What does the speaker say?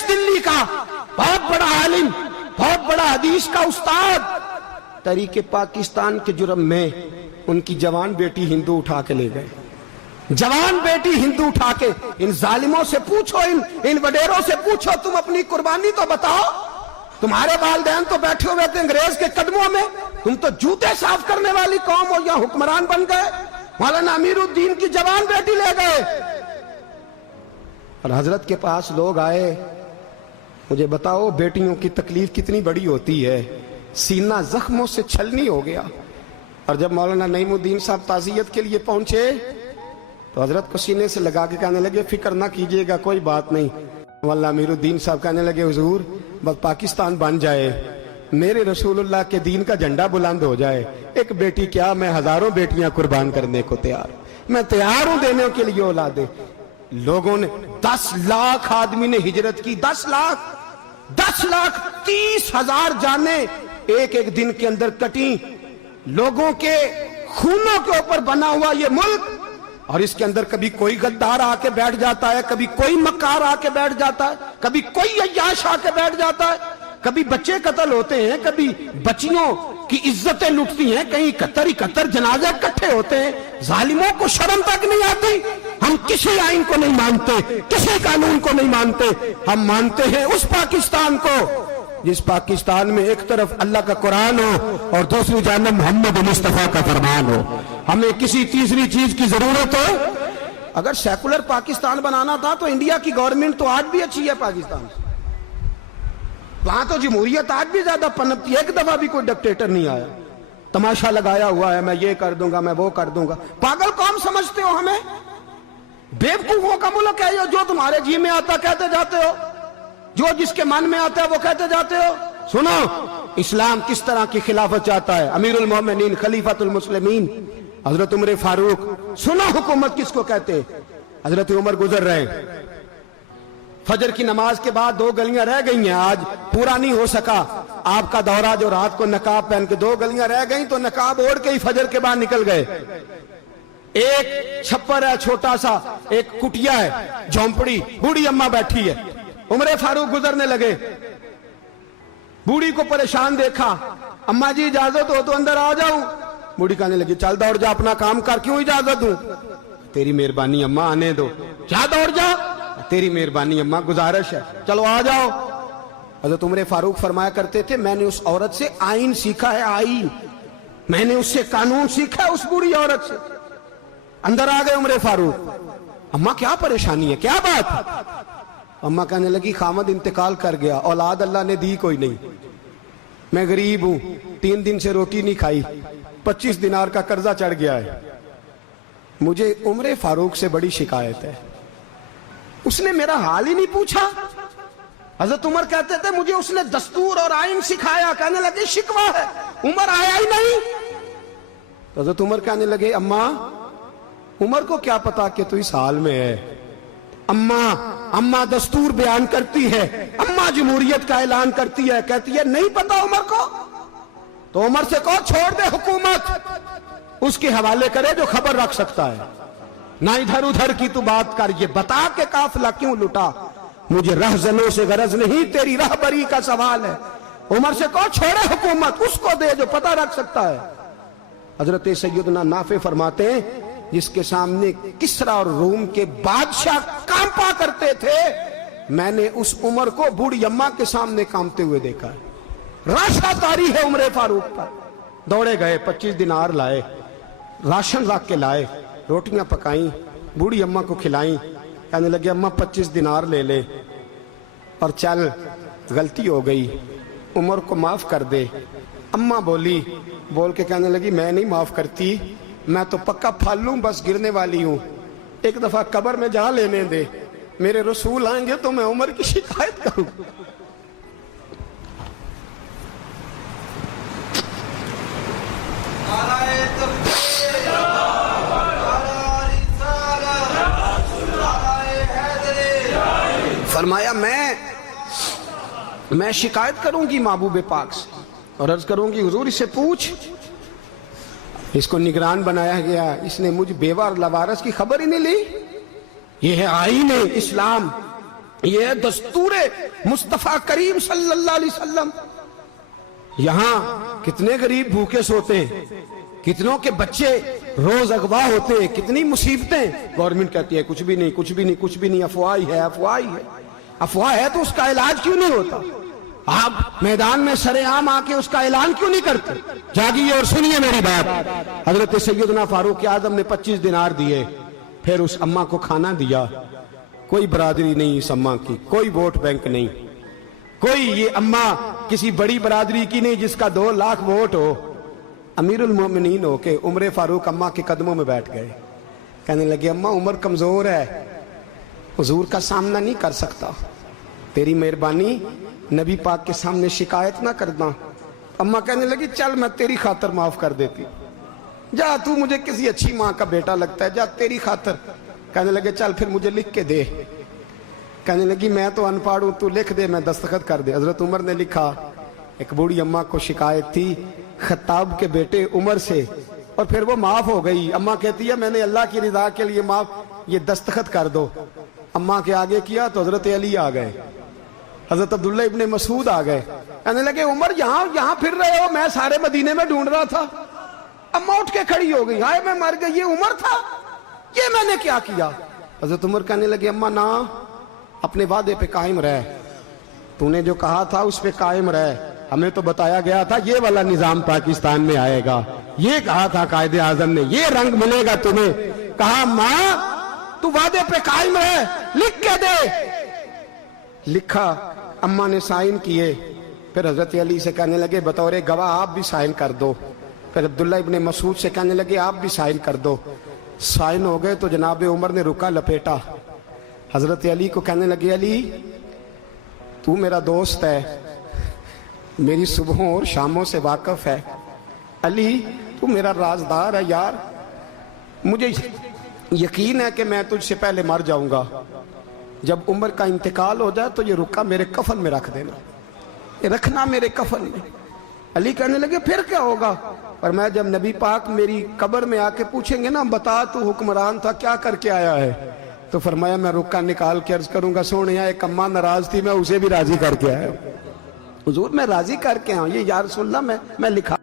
अवैस दिल्ली का बहुत बड़ा आलिम, बहुत बड़ा हदीस का उस्ताद, तरीके पाकिस्तान के जुर्म में उनकी जवान बेटी हिंदू उठा के ले गए। जवान बेटी हिंदू उठा के, इन जालिमों से पूछो, इन वडेरों से पूछो, तुम अपनी कुर्बानी तो बताओ। तुम्हारे वालिदैन तो बैठे हुए थे अंग्रेज के कदमों में, तुम तो जूते साफ करने वाली कौम हो, यहाँ हुक्मरान बन गए। मौलाना अमीरुद्दीन की जवान बेटी ले गए। और हजरत के पास लोग आए, मुझे बताओ बेटियों की तकलीफ कितनी बड़ी होती है। सीना जख्मों से छलनी हो गया। और जब मौलाना नईमुद्दीन साहब ताज़ियत के लिए पहुंचे तो हजरत को सीने से लगा के कहने लगे, फिक्र ना कीजिएगा, कोई बात नहीं। मौलाना अमीरुद्दीन साहब कहने लगे, हुजूर बस पाकिस्तान बन जाए, मेरे रसूलुल्लाह के दीन का झंडा बुलंद हो जाए, एक बेटी क्या, मैं हजारों बेटियां कुर्बान करने को तैयार, मैं तैयार हूं देने के लिए औलादे। लोगों ने 10 लाख आदमी ने हिजरत की, 10 लाख 30,000 जाने एक एक दिन के अंदर कटी। लोगों के खूनों के ऊपर बना हुआ ये मुल्क, और इसके अंदर कभी कोई गद्दार आके बैठ जाता है, कभी कोई मक्कार आके बैठ जाता है, कभी कोई अय्याश आके बैठ जाता है, कभी बच्चे कत्ल होते हैं, कभी बच्चियों की इज्जतें लुटती हैं, कहीं 71 जनाजे इकट्ठे होते हैं। जालिमों को शर्म तक नहीं आती। हम किसी आइन को नहीं मानते, किसी कानून को नहीं मानते, हम मानते हैं उस पाकिस्तान को जिस पाकिस्तान में एक तरफ अल्लाह का कुरान हो और दूसरी जानब मोहम्मद मुस्तफा का फरमान हो। हमें किसी तीसरी चीज की जरूरत हो? अगर सेकुलर पाकिस्तान बनाना था तो इंडिया की गवर्नमेंट तो आज भी अच्छी है पाकिस्तान से, वहां तो जमहूरियत आज भी ज्यादा पनपती है। एक दफा भी कोई डिक्टेटर नहीं आया, तमाशा लगाया हुआ है, मैं ये कर दूंगा, मैं वो कर दूंगा। पागल कौन समझते हो हमें? बेवकूफों का मुल्क है, जो तुम्हारे जी में आता कहते जाते हो, जो जिसके मन में आता है वो कहते जाते हो। सुनो, इस्लाम किस तरह की खिलाफत चाहता है। अमीरुल मोमिनीन खलीफतुल मुस्लिमीन हजरत उमर फारूक। सुनो हुकूमत किसको कहते हैं। हजरत उमर गुजर रहे, फजर की नमाज के बाद 2 गलियां रह गई हैं, आज पूरा नहीं हो सका आपका दौरा, जो रात को नकाब पहन के 2 गलियां रह गई तो नकाब ओढ़ के ही फजर के बाद निकल गए। एक छप्पर है छोटा सा, एक कुटिया है, झोंपड़ी, बूढ़ी अम्मा बैठी है। उमर फारूक गुजरने लगे, बूढ़ी को परेशान देखा, अम्मा जी इजाजत हो तो अंदर आ जाऊं। बूढ़ी कहने लगी, चल दौड़ जा, अपना काम कर, क्यों इजाजत दूं? तेरी मेहरबानी अम्मा, आने दो। क्या दौड़ जा? तेरी मेहरबानी अम्मा, गुजारिश है, चलो आ जाओ। हज़रत उमर फारूक फरमाया करते थे, मैंने उस औरत से आइन सीखा है, आइन, मैंने उससे कानून सीखा है, उस बूढ़ी औरत से। अंदर आ गए उमर फारूक। अम्मा क्या परेशानी है, क्या बात? अम्मा कहने लगी, खामद इंतकाल कर गया, औलाद अल्लाह ने दी कोई नहीं, मैं गरीब हूं, 3 दिन से रोटी नहीं खाई, 25 दिनार का कर्जा चढ़ गया है, मुझे उमर फारूक से बड़ी शिकायत है। उसने मेरा हाल ही नहीं पूछा। हजरत उमर कहते थे, मुझे उसने दस्तूर और आइन सिखाया। कहने लगे, शिकवा है, उमर आया ही नहीं। हजरत उमर कहने लगे, अम्मा उमर को क्या पता कि तू इस हाल में है। अम्मा दस्तूर बयान करती है, अम्मा जमहूरियत का ऐलान करती है, कहती है नहीं पता उमर को, तो उमर से कहो छोड़ दे हुकूमत, उसके हवाले करे जो खबर रख सकता है, ना इधर उधर की तू बात कर। ये बता के काफिला क्यों लुटा, मुझे रहजनों से गरज नहीं, तेरी रहबरी का सवाल है। उमर से कहो छोड़े हुकूमत, उसको दे जो पता रख सकता है। हजरत सैयदना नाफे फरमाते हैं, जिसके सामने किसरा और रूम के बादशाह कांपा करते थे, मैंने उस उमर को बूढ़ी अम्मा के सामने कांपते हुए देखा है। राशा तारी है उमर फारूक पर। दौड़े गए, 25 दिनार लाए, राशन रख के लाए, रोटियां पकाई, बूढ़ी अम्मा को खिलाई। कहने लगे, अम्मा 25 दिनार ले ले और चल, गलती हो गई, उमर को माफ कर दे। अम्मा बोली, बोल के कहने लगी, मैं नहीं माफ करती, मैं तो पक्का फालू, बस गिरने वाली हूं, एक दफा कब्र में जा लेने दे, मेरे रसूल आएंगे तो मैं उमर की शिकायत करूं। फरमाया, मैं शिकायत करूंगी महबूब पाक से और अर्ज करूंगी, हुजूर इससे पूछ, इसको निगरान बनाया गया, इसने मुझ बेवा और लवारस की खबर ही नहीं ली। यह है आईन इस्लाम, یہ ہے دستور مصطفیٰ کریم صلی اللہ علیہ وسلم۔ یہاں کتنے غریب بھوکے سوتے ہیں، کتنوں کے بچے روز اغوا ہوتے ہیں، کتنی مصیبتیں۔ گورنمنٹ کہتی ہے کچھ بھی نہیں، کچھ بھی نہیں، کچھ بھی نہیں، افواہ ہی ہے، افواہ ہی ہے۔ افواہ ہے تو اس کا علاج کیوں نہیں ہوتا؟ آپ میدان میں سرے عام آ کے اس کا اعلان کیوں نہیں کرتے؟ جاگیے اور سنیے میری بات۔ حضرت سیدنا فاروق اعظم نے 25 دینار دیے، پھر اس اماں کو کھانا دیا۔ کوئی برادری نہیں اس اماں کی، کوئی ووٹ بینک نہیں، کوئی یہ اماں کسی بڑی برادری کی نہیں جس کا 2 لاکھ ووٹ ہو۔ امیر المومنین ہو کے عمر فاروق اماں کے قدموں میں بیٹھ گئے، کہنے لگے اماں عمر کمزور ہے، حضور کا سامنا نہیں کر سکتا، تیری مہربانی نبی پاک کے سامنے شکایت نہ کرنا۔ اماں کہنے لگی چل میں تیری خاطر معاف کر دیتی، جا تو مجھے کسی اچھی ماں کا بیٹا لگتا ہے، جا تیری خاطر۔ کہنے لگے چل پھر مجھے لکھ کے دے۔ کہنے لگی میں تو ان پڑھ ہوں، تو لکھ دے میں دستخط کر دے۔ حضرت عمر نے لکھا۔ ایک بوڑھی اماں کو شکایت تھی خطاب کے بیٹے عمر سے، اور پھر وہ معاف ہو گئی۔ اماں کہتی ہے میں نے اللہ کی رضا کے لیے معاف، یہ دستخط کر دو۔ اماں کے آگے کیا تو حضرت علی آ گئے، حضرت عبداللہ ابن مسعود آ گئے، کہنے لگے عمر یہاں پھر رہے ہو، میں سارے مدینے میں ڈھونڈ رہا تھا۔ اماں اٹھ کے کھڑی ہو گئی، ہائے میں مر گئی، یہ عمر تھا، یہ میں نے کیا کیا؟ حضرت عمر کہنے لگے اماں نہ، اپنے وعدے پہ قائم رہ، تو نے جو کہا تھا اس پہ قائم رہ، ہمیں تو بتایا گیا تھا یہ والا نظام پاکستان میں آئے گا، یہ کہا تھا قائد اعظم نے، یہ رنگ ملے گا تمہیں۔ کہا ماں تو وعدے پہ قائم رہ، لکھ کے دے۔ لکھا، اماں نے سائن کیے، پھر حضرت علی سے کہنے لگے بطور گواہ آپ بھی سائن کر دو۔ پھر عبداللہ ابن مسعود سے کہنے لگے آپ بھی سائن کر دو۔ سائن ہو گئے تو جناب عمر نے رکا لپیٹا، حضرت علی کو کہنے لگے علی تو میرا دوست ہے، میری صبحوں اور شاموں سے واقف ہے، علی تو میرا رازدار ہے یار، مجھے یقین ہے کہ میں تجھ سے پہلے مر جاؤں گا، جب عمر کا انتقال ہو جائے تو یہ رکا میرے کفن میں رکھ دینا، یہ رکھنا میرے کفن میں۔ علی کہنے لگے پھر کیا ہوگا؟ اور میں جب نبی پاک میری قبر میں آ کے پوچھیں گے نا بتا تو حکمران تھا کیا کر کے آیا ہے، تو فرمایا میں رکا نکال کے عرض کروں گا سونے ایک اماں ناراض تھی میں اسے بھی راضی کر کے آیا، حضور میں راضی کر کے آؤں، یہ یا رسول اللہ میں لکھا